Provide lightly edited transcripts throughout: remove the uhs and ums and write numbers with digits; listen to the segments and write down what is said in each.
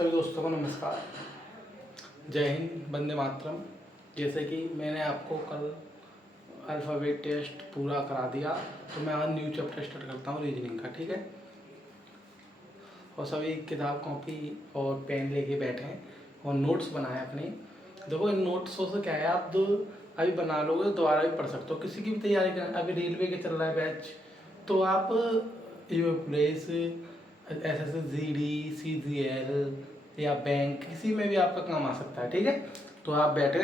सभी दोस्तों को नमस्कार। जय हिंद, वंदे मातरम। जैसे कि मैंने आपको कल अल्फ़ाबेट टेस्ट पूरा करा दिया, तो मैं आज न्यू चैप्टर स्टार्ट करता हूँ रीजनिंग का, ठीक है। और सभी किताब कॉपी और पेन लेके बैठे हैं और नोट्स बनाए अपने। देखो, इन नोट्सों से क्या है, आप अभी बना लोगे दोबारा भी पढ़ सकते हो। किसी की भी तैयारी करें, अभी रेलवे के चल रहा है बैच, तो आप यू प्लेस SSGD CGL या बैंक, किसी में भी आपका काम आ सकता है, ठीक है। तो आप बैठे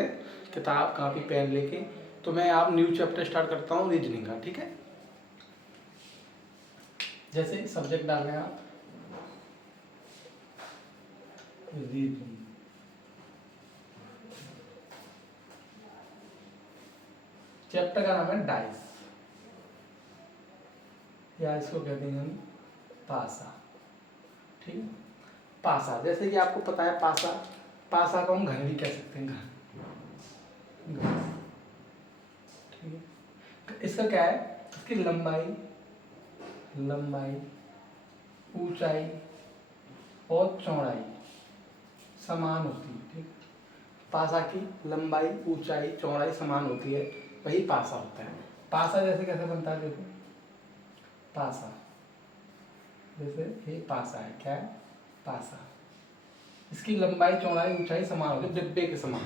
किताब कापी पेन लेके, तो मैं आप न्यू चैप्टर स्टार्ट करता हूँ रीजनिंग का, ठीक है। जैसे सब्जेक्ट डाल रहे हैं आप रीजनिंग, चैप्टर का नाम है डाइस, या इसको कहते हैं हम पासा, ठीक है। पासा, जैसे कि आपको पता है पासा, पासा को हम घन भी कह सकते हैं, घन, ठीक है। इसका क्या है, इसकी लंबाई ऊंचाई और चौड़ाई समान होती है, ठीक। पासा की लंबाई ऊंचाई चौड़ाई समान होती है, वही पासा होता है। पासा जैसे कैसे बनता है, देखो पासा, जैसे ये पासा है, क्या है पासा, इसकी लंबाई चौड़ाई ऊंचाई समान होती है, डिब्बे के समान,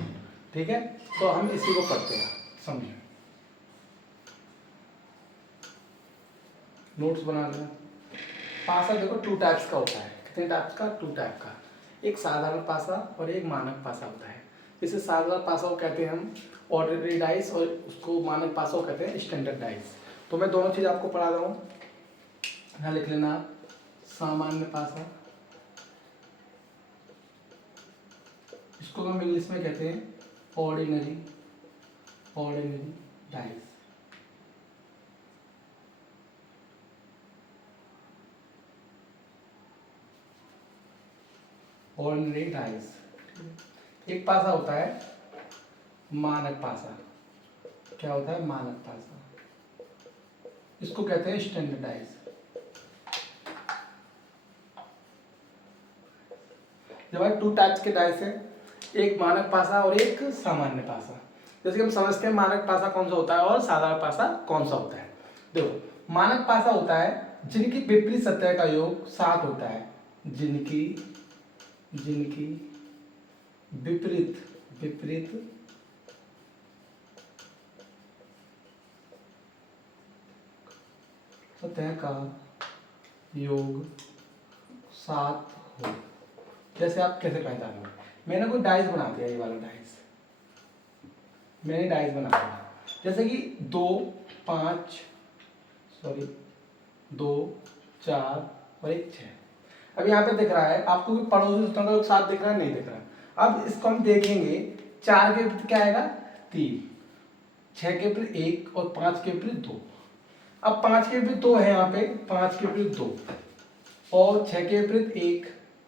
ठीक है। तो हम इसी को पढ़ते हैं, समझो, नोट्स बना लेना। पासा देखो टू टाइप्स का होता है। कितने टाइप्स का? टू टाइप का। एक साधारण पासा और एक मानक पासा होता है। इसे साधारण पासा को कहते हैं हम ऑर्डिनरी डाइस, और उसको मानक पासा को कहते हैं स्टैंडर्ड डाइस। तो मैं दोनों चीज़ आपको पढ़ा रहा हूँ, यहाँ लिख लेना आप, सामान्य पासा, इसको हम इंग्लिश में कहते हैं ऑर्डिनरी डाइस। Ordinary dice. एक पासा होता है मानक पासा। क्या होता है? मानक पासा। इसको कहते हैं स्टैंडर्ड डाइस। जब भाई टू टाइप्स के डाइस है, एक मानक पासा और एक सामान्य पासा। जैसे कि हम समझते हैं मानक पासा कौन सा होता है और साधारण पासा कौन सा होता है। देखो, मानक पासा होता है जिनकी विपरीत सतह का योग 7 होता है, जिनकी विपरीत सतह का योग 7 हो। जैसे आप कैसे पहचानोगे? मैंने कोई डाइस बना दिया, ये वाला डाइस मैंने डाइस बना दिया, जैसे कि 2 4 और 1 6। अब यहाँ पे दिख रहा है आपको कि पड़ोसी सूत्रों का योग 7 दिख रहा है, नहीं दिख रहा। अब इसको हम देखेंगे, 4 के विपरीत क्या आएगा? 3, 6 के विपरीत 1 और 5 के विपरीत 2। अब 5 के विपरीत 2 है यहाँ पे, 5 के विपरीत 2 और 6 के विपरीत 1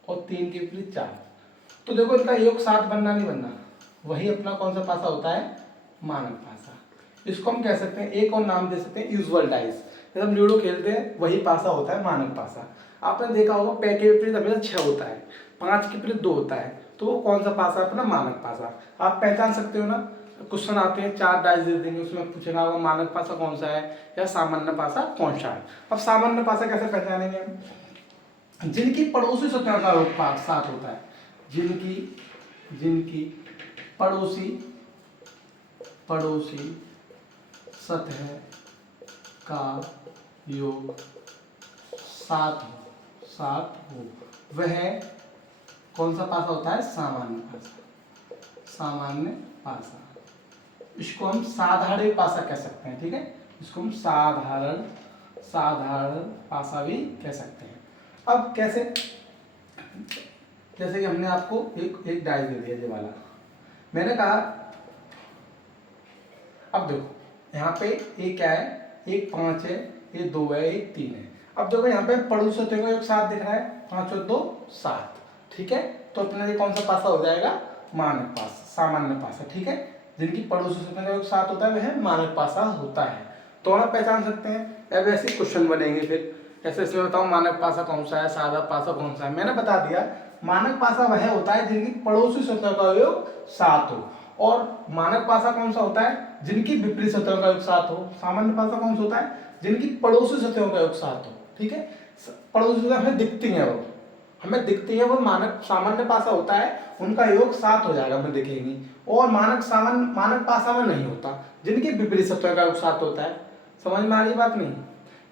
और 3 के विपरीत 4। तो देखो इनका योग 7 बनना नहीं बनना, वही अपना कौन सा पासा होता है? मानक पासा। इसको हम कह सकते हैं, एक और नाम दे सकते हैं यूजुअल डाइस। जब हम लूडो खेलते हैं वही पासा होता है मानक पासा। आपने देखा होगा पै के विपरीत हमेशा 6 होता है, 5 के विपरीत 2 होता है, तो वो कौन सा पासा है? अपना मानक पासा। आप पहचान सकते हो ना, क्वेश्चन आते हैं 4 डाइस दे देंगे, उसमें पूछेगा होगा मानक पासा कौन सा है या सामान्य पासा कौन सा है। अब सामान्य पासा कैसे पहचानेंगे हम? जिनकी पड़ोसी सतह का योग 7 होता है, जिनकी पड़ोसी सतह का योग 7 हो, वह कौन सा पासा होता है? सामान्य पासा। इसको हम साधारण पासा कह सकते हैं, ठीक है। इसको हम साधारण पासा भी कह सकते हैं। अब कैसे? जैसे कि हमने आपको एक डाइस दे दिया, ये वाला मैंने कहा, अब देखो यहाँ पे एक क्या है? एक 5 है, ये 2 है, एक 3 है। अब देखो यहाँ पे पड़ोसी सतह का योग 7 दिख रहा है, 5 और 2 7, ठीक है। तो अपना ये कौन सा पासा हो जाएगा? मानक पासा, सामान्य पासा, ठीक है। जिनकी पड़ोसी सतह का योग 7 होता है वह मानक पासा होता है। तो आप पहचान सकते हैं। अब ऐसे क्वेश्चन बनेंगे, फिर ऐसे बताओ मानक पासा कौन सा है, साधा पासा कौन सा है। मैंने बता दिया मानक पासा वह होता है जिनकी पड़ोसी सतहों का योग 7 हो। और मानक पासा कौन सा होता है? जिनकी विपरीत सतहों का योग 7 हो। सामान्य पासा कौन सा होता है? जिनकी पड़ोसी सतहों का योग 7 हो। ठीक है, पड़ोसी सतह हमें दिखती है, वो हमें दिखती है, वो मानक सामान्य पासा होता है, उनका योग 7 हो जाएगा, हमें दिखेंगी। और मानक पासा में नहीं होता, जिनकी विपरीत सतहों का योग 7 होता है। समझ में आ रही बात? नहीं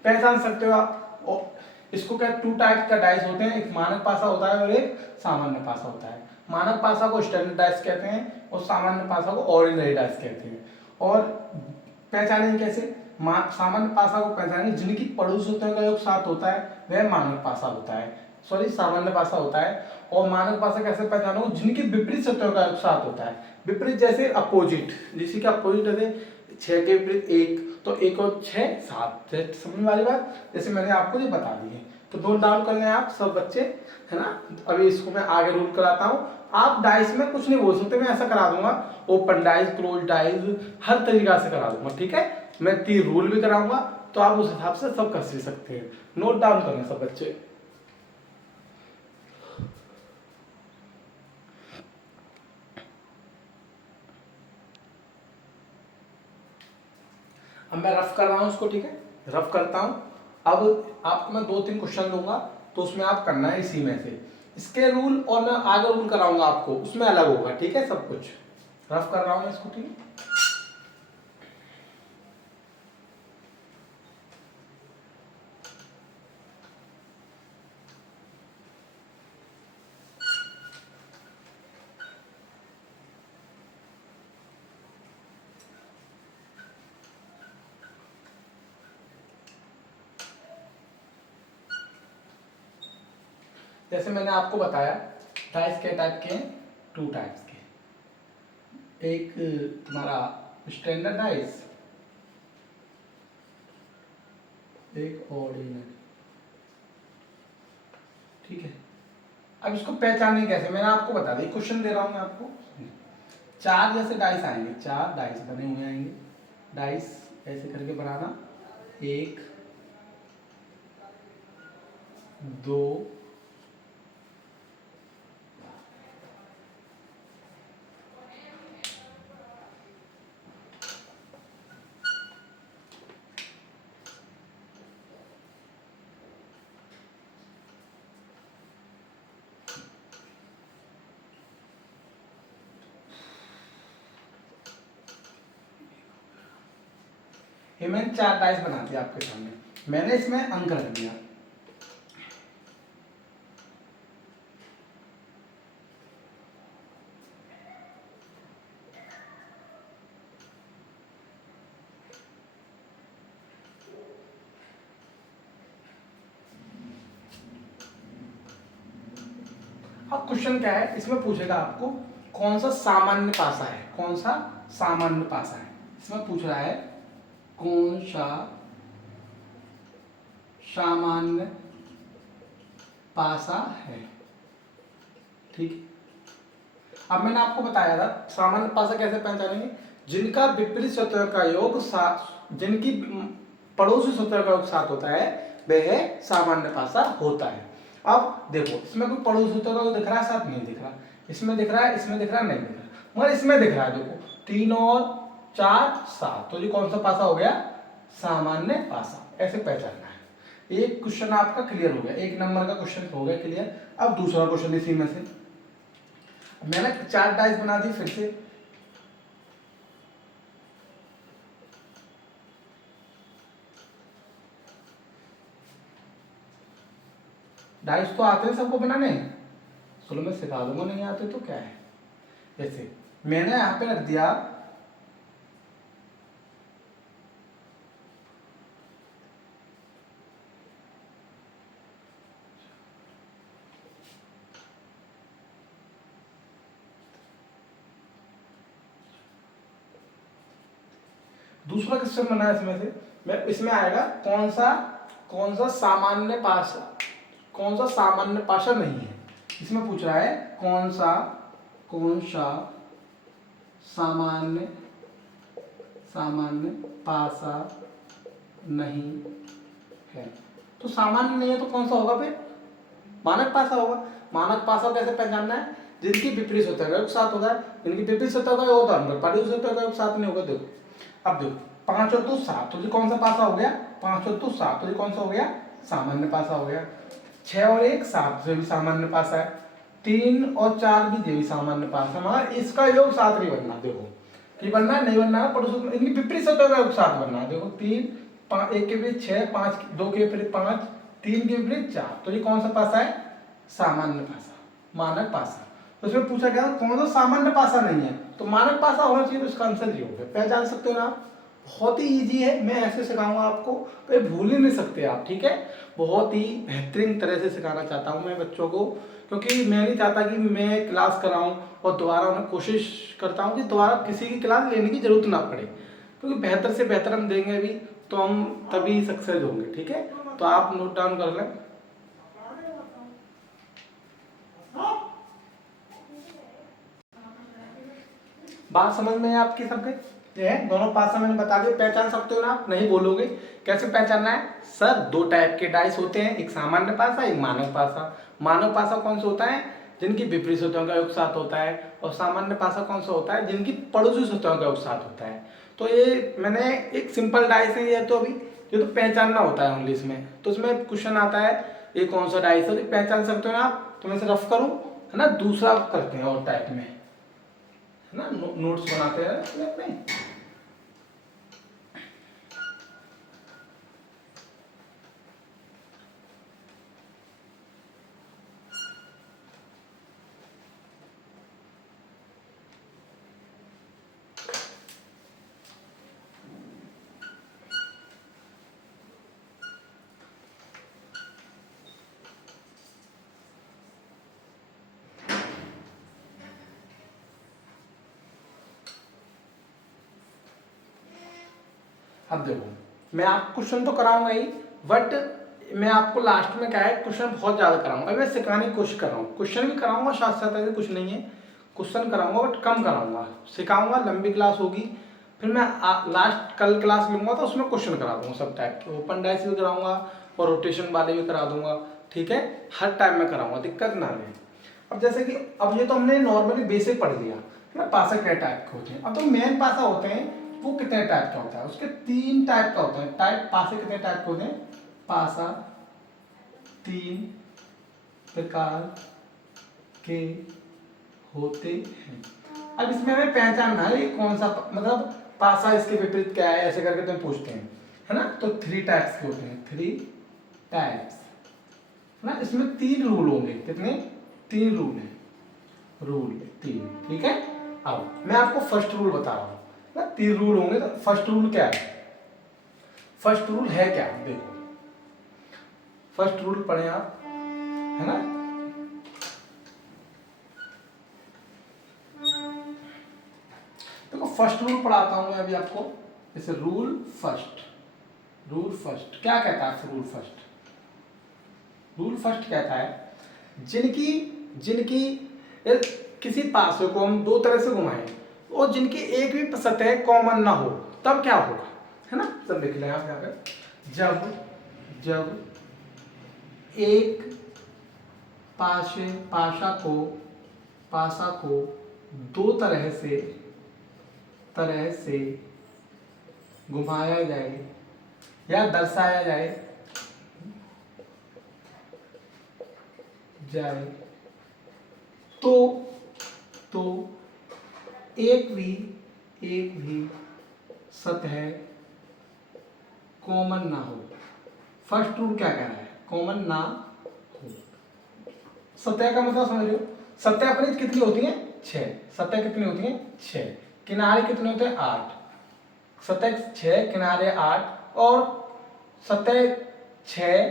पहचान सकते हो आप। इसको क्या, 2 टाइप का डाइस होते हैं, एक मानक पासा होता है और एक सामान्य पासा होता है। मानक पासा को स्टैंडर्ड डाइस कहते हैं और सामान्य पासा को ऑर्डिनरी डाइस कहते हैं। और पहचानेंगे कैसे? सामान्य पासा को पहचानेंगे, जिनकी पड़ोसी सतहों का योग 7 होता है वह मानक पासा होता है, सॉरी सामान्य पासा होता है। और मानक पासा कैसे पहचानो? जिनकी विपरीत सतहों का योग 7 होता है। विपरीत जैसे अपोजिट, जिसी का अपोजिट जैसे 6 के विपरीत 1, तो 1 और 6 7। समझ वाली बात? जैसे मैंने आपको ये बता दी है, तो नोट डाउन कर लें आप सब बच्चे, है ना। अभी इसको मैं आगे रूल कराता हूँ। आप डाइस में कुछ नहीं बोल सकते, मैं ऐसा करा दूंगा, ओपन डाइस, क्लोज डाइस, हर तरीका से करा दूंगा। ठीक है, मैं 3 रूल भी कराऊंगा, तो आप उस हिसाब से सब कर सकते हैं। नोट डाउन कर लें सब बच्चे। अब मैं रफ कर रहा हूँ उसको। ठीक है, रफ करता हूँ। अब आपको मैं 2-3 क्वेश्चन दूंगा, तो उसमें आप करना है इसी में से। इसके रूल और मैं आगे रूल कराऊंगा आपको, उसमें अलग होगा। ठीक है, सब कुछ रफ कर रहा हूँ मैं इसको। ठीक है, जैसे मैंने आपको बताया डाइस के टाइप के हैं, 2 टाइप्स के। एक तुम्हारा स्टैंडर्ड डाइस, एक ऑर्डिनरी। ठीक है, अब इसको पहचानने कैसे, मैंने आपको बता दिया, क्वेश्चन दे रहा हूं मैं आपको। 4 जैसे डाइस आएंगे, 4 डाइस बने हुए आएंगे। डाइस ऐसे करके बनाना, 1 2 ये मैंने 4 डाइस बना दिया आपके सामने, मैंने इसमें अंक रख दिया। अब क्वेश्चन क्या है, इसमें पूछेगा आपको कौन सा सामान्य पासा है, कौन सा सामान्य पासा है। इसमें पूछ रहा है कौन सा सामान्य पासा है। ठीक, अब मैंने आपको बताया था सामान्य पासा कैसे पहचानेंगे, जिनका विपरीत सतह का योग 7, जिनकी पड़ोसी सतह का योग 7 होता है वह सामान्य पासा होता है। अब देखो इसमें कोई पड़ोसी सतह का योग दिख रहा है? 7 नहीं दिख रहा। इसमें दिख रहा है, इसमें दिख रहा है, नहीं दिख रहा, मगर इसमें दिख रहा है। देखो 3 और 4 7, तो ये कौन सा पासा हो गया? सामान्य पासा। ऐसे पहचानना है। एक क्वेश्चन आपका क्लियर हो गया, 1 नंबर का क्वेश्चन हो गया क्लियर। अब दूसरा क्वेश्चन इसी में से, मैंने 4 डाइस बना दी फिर से। डाइस तो आते हैं सबको बनाने, चलो मैं सिखा दूंगा, नहीं आते तो क्या है। जैसे मैंने यहाँ पे रख दिया दूसरा क्वेश्चन बना है इसमें से, मैं इसमें आएगा कौन सा सामान्य पासा, कौन सा सामान्य पासा नहीं है। इसमें पूछ रहा है कौन सा सामान्य पासा नहीं है। तो सामान्य नहीं है तो कौन सा होगा फिर? मानक पासा होगा। मानक पासा कैसे पहचानना है? जिनकी विपरीत सतह का योग 7 होता है, जिनकी विपरीत सतह का योग होता है परिवर्ती सतह का योग 7 नहीं होगा। देखो अब देखो 5 और 2 7, तो ये कौन सा पासा हो गया? 5 और 2 7, तो ये कौन सा हो गया? सामान्य पासा हो गया। 6 और 1 7, जो भी सामान्य पासा है। 3 और 4 भी ये भी सामान्य पासा है, मगर इसका योग 7 नहीं बनना। देखो कि बनना है नहीं बनना है, पर इनकी विपरीत सतह का योग 7 बनना है। देखो 3 5 1 के विपरीत 6, 5 2 के विपरीत 5, 3 के विपरीत 4, तो ये कौन सा पासा है? सामान्य पासा, मानक पासा। तो इसमें पूछा गया कौन सा सामान्य पासा नहीं है, तो मानक पासा होना चाहिए, तो इसका आंसर ये हो गया। पहचान सकते हो ना आप? बहुत ही इजी है, मैं ऐसे सिखाऊंगा आपको, कहीं भूल ही नहीं सकते आप, ठीक है। बहुत ही बेहतरीन तरह से सिखाना चाहता हूँ मैं बच्चों को, क्योंकि मैं नहीं चाहता कि मैं क्लास कराऊं और दोबारा उन्हें कोशिश करता हूँ कि दोबारा किसी की क्लास लेने की जरूरत ना पड़े, क्योंकि बेहतर से बेहतर हम देंगे भी तो हम तभी सक्सेस होंगे, ठीक है। तो आप नोट डाउन कर लें। बात समझ में है आपकी सबके? ये है दोनों पासा मैंने बता दिया। पहचान सकते हो ना आप? नहीं बोलोगे? कैसे पहचानना है सर? दो टाइप के डाइस होते हैं, एक सामान्य पासा, एक मानक पासा। मानक पासा कौन सा होता है? जिनकी विपरीत सतहों का योग 7 होता है। और सामान्य पासा कौन सा होता है? जिनकी पड़ोसी सतहों का योग 7 होता है। तो ये मैंने एक सिंपल डाइस है ये, तो अभी ये तो पहचानना होता है ओनली इसमें। तो इसमें क्वेश्चन आता है ये कौन सा डाइस है, पहचान सकते हो ना आप? तो मैं इसे रफ करूँ, है ना। दूसरा करते हैं और टाइप में, है ना, नोट्स बनाते हैं अपने। अब देखो मैं आपको क्वेश्चन तो कराऊंगा ही, बट मैं आपको लास्ट में क्या है क्वेश्चन बहुत ज्यादा कराऊंगा। अभी मैं सिखाने की कोशिश कर रहा हूँ, क्वेश्चन भी कराऊंगा साथ साथ, ऐसे कुछ नहीं है। क्वेश्चन कराऊंगा बट कम कराऊंगा, सिखाऊंगा, लंबी क्लास होगी। फिर मैं लास्ट कल क्लास लूंगा तो उसमें क्वेश्चन करा दूंगा सब टाइप के, ओपन डाइस भी कराऊंगा और रोटेशन वाले भी करा दूंगा, ठीक है। हर टाइम में कराऊंगा, दिक्कत ना आए। अब जैसे कि अब ये तो हमने नॉर्मली बेसिक पढ़ लिया ना, पासा क्या टाइप के होते हैं। अब तो मेन पासा होते हैं वो कितने टाइप का होता है? उसके 3 टाइप का होता है। टाइप पासे कितने टाइप के होते हैं? पासा 3 प्रकार के होते हैं। अब इसमें हमें पहचानना है कौन सा मतलब पासा इसके विपरीत क्या है, ऐसे करके तुम पूछते हैं, है ना। तो 3 टाइप्स के होते हैं, 3 टाइप्स, है ना। इसमें 3 रूल होंगे। कितने? 3 रूल है, रूल 3, ठीक है। अब मैं आपको फर्स्ट रूल बता रहा हूँ ना, 3 रूल होंगे। तो फर्स्ट रूल क्या है? फर्स्ट रूल है क्या? देखो फर्स्ट रूल पढ़े आप, है ना। देखो फर्स्ट रूल पढ़ाता हूं मैं अभी आपको, जैसे रूल फर्स्ट। रूल फर्स्ट क्या कहता है? रूल फर्स्ट, रूल फर्स्ट कहता है जिनकी जिनकी किसी पासे को हम दो तरह से घुमाएं और जिनकी एक भी सतह कॉमन ना हो, तब क्या होगा, है ना। सब लिख लें आप यहाँ पे। जब जब एक पासा को दो तरह से घुमाया जाए या दर्शाया जाए तो एक भी सतह कॉमन ना हो। फर्स्ट रूल क्या कह रहा है? कॉमन ना हो। सतह का मतलब समझ लो, सतह अपनी कितनी होती है? 6। सतह कितनी होती है? 6। किनारे कितने होते हैं? 8। सतह 6, किनारे 8, और सतह 6,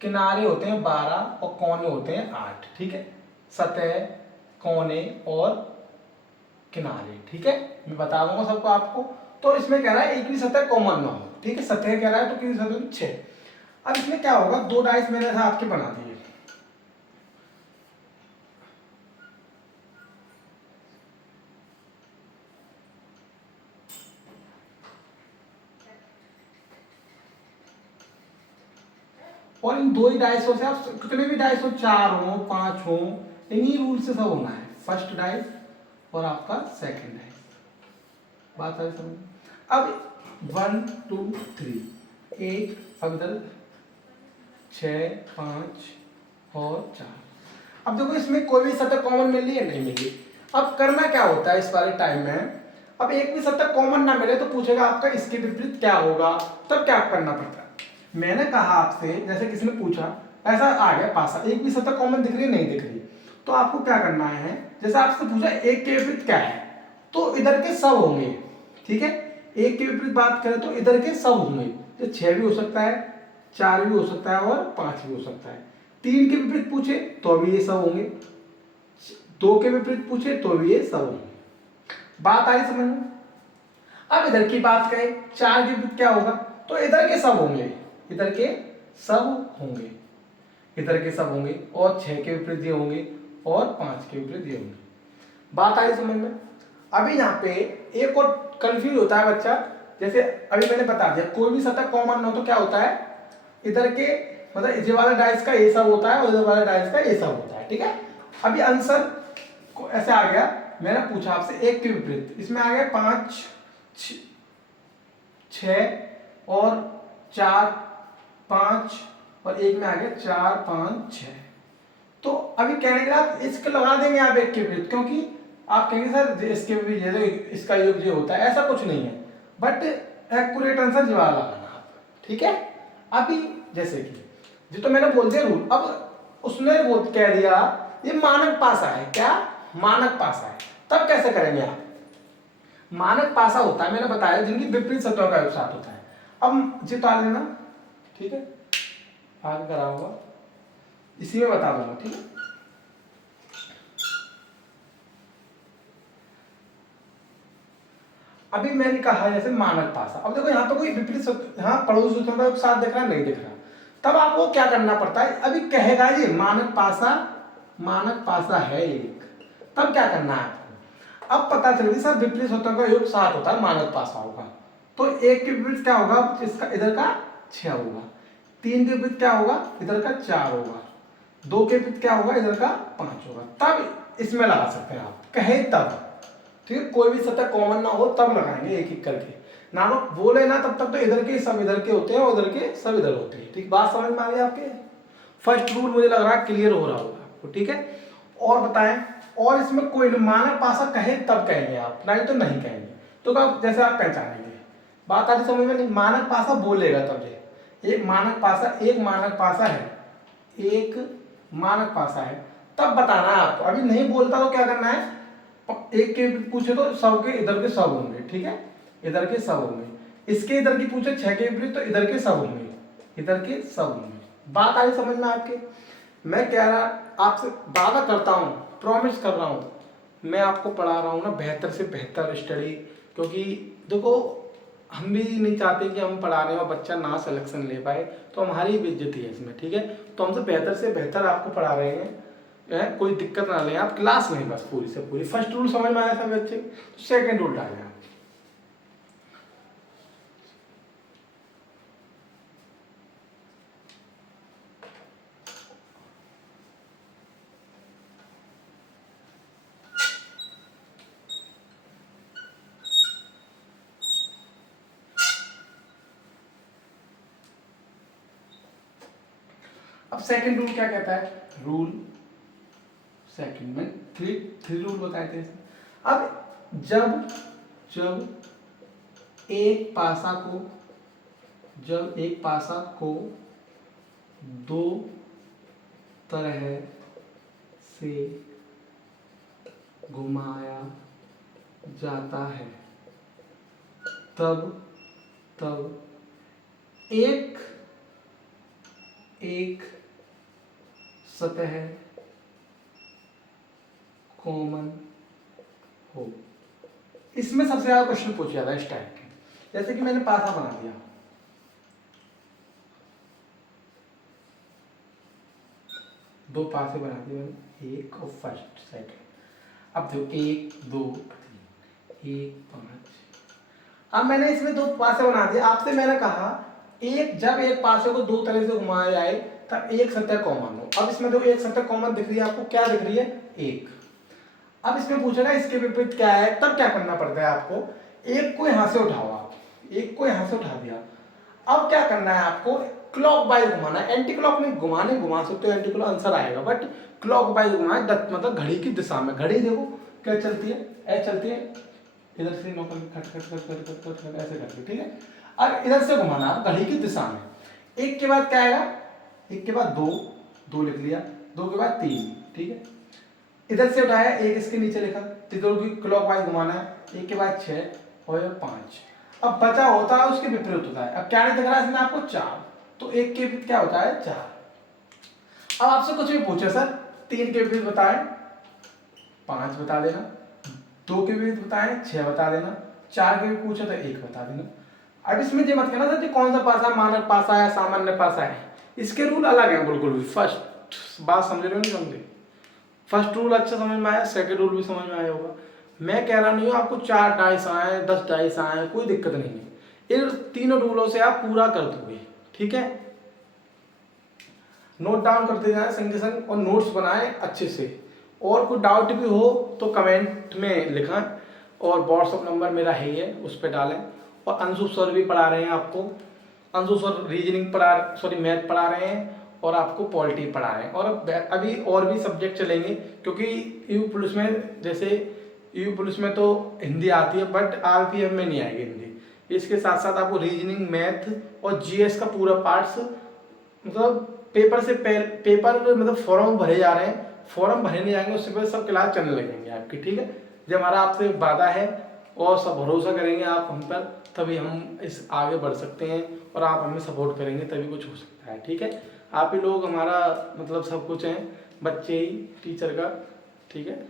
किनारे होते हैं 12 और कोने होते हैं 8, ठीक है। सतह, कोने और किनारे, ठीक है। मैं बता दूंगा सबको आपको। तो इसमें कह रहा है एक भी सतह कॉमन ना हो, ठीक है। सतह कह रहा है तो कितनी सतह? 6। अब इसमें क्या होगा? दो डाइस मैंने आपके बना दिए, और इन दो ही डाइसों से आप कितने भी डाइस हो, 4 हो 5 हो, इन्हीं रूल से सब होना है, फर्स्ट डाइस और आपका सेकंड डाइस। बात आई समझ? अब 1 2 3 1, अब इधर 6 5 और 4। अब देखो इसमें कोई भी सतह कॉमन मिल रही है, नहीं मिल रही। अब करना क्या होता है इस वाले टाइम में, अब एक भी सतह कॉमन ना मिले तो पूछेगा आपका इसके विपरीत क्या होगा, तब क्या करना पड़ता है। मैंने कहा आपसे, जैसे किसी ने पूछा ऐसा आ गया पासा, एक भी सतह कॉमन दिख रही नहीं दिख रही, तो आपको क्या करना है, जैसे आपसे पूछा एक के विपरीत क्या है, तो इधर के सब होंगे, ठीक है। एक के विपरीत बात करें तो इधर के सब होंगे, तो 6 भी हो सकता है, 4 भी हो सकता है और 5 भी हो सकता है। 3 के विपरीत पूछे तो भी ये सब होंगे, 2 के विपरीत पूछे तो भी ये सब होंगे। बात आई समझ में? अब इधर की बात करें, 4 के विपरीत क्या होगा, तो इधर के सब होंगे, इधर के सब होंगे, इधर के सब होंगे, और 6 के विपरीत ये होंगे और 5 के विपरीत ये होंगे। बात आई समझ में? अभी यहाँ पे एक और कंफ्यूज होता है बच्चा, जैसे अभी मैंने बता दिया कोई भी सतह कॉमन ना हो तो क्या होता है, इधर के मतलब ये वाला डाइस का ये सब होता है और इधर वाला डाइस का ये सब होता है, ठीक है। अभी आंसर को ऐसे आ गया, मैंने पूछा आपसे एक के विपरीत, इसमें आ गया 5 6 और 4 5 और एक में आ गया 4 5 6। तो अभी कहने के बाद इसको लगा देंगे आप एक के विपरीत, क्योंकि आप कहेंगे सर इसके भी इसका योग जो होता है, ऐसा कुछ नहीं है, बट एक्यूरेट आंसर जवाब लगाना आप, ठीक है। अभी जैसे कि जी तो मैंने बोल दिया रूल, अब उसने वो कह दिया ये मानक पासा है, क्या मानक पासा है, तब कैसे करेंगे आप। मानक पासा होता है, मैंने बताया जिनकी विपरीत सतहों का योग साथ होता है। अब जिता लेना, ठीक है, आगे कराऊंगा, इसी में बता दूंगा, ठीक है। अभी मैंने कहा जैसे मानक पासा, अब देखो यहाँ तो कोई विपरीत यहाँ पड़ोसी सूत्रों का साथ दिख रहा नहीं दिख रहा, तब आपको क्या करना पड़ता है, अभी कहेगा ये मानक पासा है एक, तब क्या करना है आपको। अब पता चल गया सर विपरीत सूत्रों का योग 7 होता है, मानक पासा होगा, तो एक के विपरीत क्या होगा, इसका इधर का 6 होगा, 3 के विपरीत क्या होगा, इधर का 4 होगा, 2 के विपरीत क्या होगा, इधर का 5 होगा, तब इसमें लगा सकते हैं आप, कहे तब, ठीक है। कोई भी सतह कॉमन ना हो तब लगाएंगे एक एक करके, नामक बोले ना तब तक तो इधर के सब इधर के होते हैं और उधर के सब इधर होते हैं, ठीक। बात समझ में आ गई आपके, फर्स्ट रूल मुझे लग रहा है क्लियर हो रहा होगा आपको, ठीक है। और बताएं, और इसमें कोई मानक पासा कहे तब कहेंगे आप, नहीं तो नहीं कहेंगे, तो कब जैसे आप पहचानेंगे, बात आती समझ में नहीं। मानक पासा बोलेगा तब एक मानक पासा है, एक मानक पासा है, तब बताना है आपको। अभी नहीं बोलता तो क्या करना है, एक के पूछे तो सब के इधर के सब होंगे, ठीक है, इधर के सब होंगे। इसके इधर की पूछे 6 के विपरीत तो इधर के सब होंगे, इधर के सब होंगे। बात आई समझ में आपके। मैं कह रहा आपसे वादा करता हूँ, प्रॉमिस कर रहा हूँ, मैं आपको पढ़ा रहा हूँ ना बेहतर से बेहतर स्टडी, क्योंकि देखो हम भी नहीं चाहते कि हम पढ़ाने में बच्चा ना सिलेक्शन ले पाए, तो हमारी बेइज्जती है इसमें, ठीक है। तो हमसे बेहतर से बेहतर आपको पढ़ा रहे हैं, कोई दिक्कत ना लें आप, क्लास में बस पूरी से पूरी। फर्स्ट रूल समझ में आया था बच्चे, तो सेकंड रूल डालें आप। अब सेकंड रूल क्या कहता है, रूल सेकंड में थ्री रूल बताए थे। अब जब एक पासा को दो तरह से घुमाया जाता है, तब एक सतह कॉमन हो। इसमें सबसे ज्यादा क्वेश्चन पूछा जाता है इस टाइप के, जैसे कि मैंने पासा बना दिया, दो पासे बना दिए मैंने, एक और फर्स्ट सेकंड। अब देखो 1 2 3 1 5, अब मैंने इसमें दो पासे बना दिए। आपसे मैंने कहा जब एक पासे को दो तरह से घुमाया जाए तब एक संख्या कॉमन हो। अब इसमें देखो एक संख्या कॉमन दिख रही है आपको, क्या दिख रही है, एक। अब इसमें पूछेगा इसके विपरीत क्या है, तब क्या करना पड़ता है आपको, एक को यहां से उठाओ आप, एक को यहां से उठा दिया। अब क्या करना है आपको, क्लॉक वाइज घुमाना है, एंटी क्लॉक में घुमाने घुमा सकते हो, एंटी क्लॉक आंसर आएगा, बट क्लॉक वाइज घुमाए, मतलब घड़ी की दिशा में। घड़ी देखो क्या चलती है, ऐसे चलती है, इधर से नौकर खट खट खट खट खट खट खट ऐसे करके, ठीक है। अब इधर से घुमाना घड़ी की दिशा में। एक के बाद क्या आएगा, एक के बाद दो, दो लिख लिया, दो के बाद तीन, ठीक है। इधर से उठाया, एक इसके नीचे लिखा, दोनों की क्लॉक वाइज घुमाना है, एक के बाद 6 और 5। अब बचा होता है उसके विपरीत होता है। अब क्या नहीं दिख रहा है इसमें आपको, 4, तो एक के विपरीत क्या होता है, 4। अब आपसे कुछ भी पूछे सर 3 के विपरीत बताएं, 5 बता देना, 2 के विपरीत बताएं 6 बता देना, 4 के भी पूछे तो 1 बता देना। अब इसमें ये मत कहना सर जी कौन सा पासा, मानक पासा है सामान्य पासा है, इसके रूल अलग है बिल्कुल भी। फर्स्ट बात समझ रहे हो नहीं समझे, फर्स्ट रूल अच्छा समझ में आया, सेकंड रूल भी समझ में आया होगा। मैं कह रहा नहीं हूँ आपको 4 डाइस आए 10 डाइस आए, कोई दिक्कत नहीं है, इन तीनों रूलों से आप पूरा कर दोगे, ठीक है। नोट डाउन करते जाएं संग संग और नोट्स बनाएं अच्छे से, और कोई डाउट भी हो तो कमेंट में लिखें, और व्हाट्सअप नंबर मेरा है उस पर डालें। और अंशु सर भी पढ़ा रहे हैं आपको, अंशु सर रीजनिंग मैथ पढ़ा रहे हैं, और आपको पॉलिटी पढ़ा रहे हैं, और अभी और भी सब्जेक्ट चलेंगे, क्योंकि यू पुलिस में, जैसे यू पुलिस में तो हिंदी आती है बट आरपीएफ में नहीं आएगी हिंदी। इसके साथ साथ आपको रीजनिंग, मैथ और जीएस का पूरा पार्ट्स, मतलब पेपर से पेपर मतलब फॉर्म भरे जा रहे हैं, फॉर्म भरे नहीं जाएंगे उससे पहले सब क्लास चलने लगेंगे आपकी, ठीक है। जब हमारा आपसे वादा है और सब भरोसा करेंगे आप हम पर, तभी हम इस आगे बढ़ सकते हैं, और आप हमें सपोर्ट करेंगे तभी कुछ हो सकता है, ठीक है। आप ही लोग हमारा मतलब सब कुछ हैं, बच्चे ही टीचर का, ठीक है।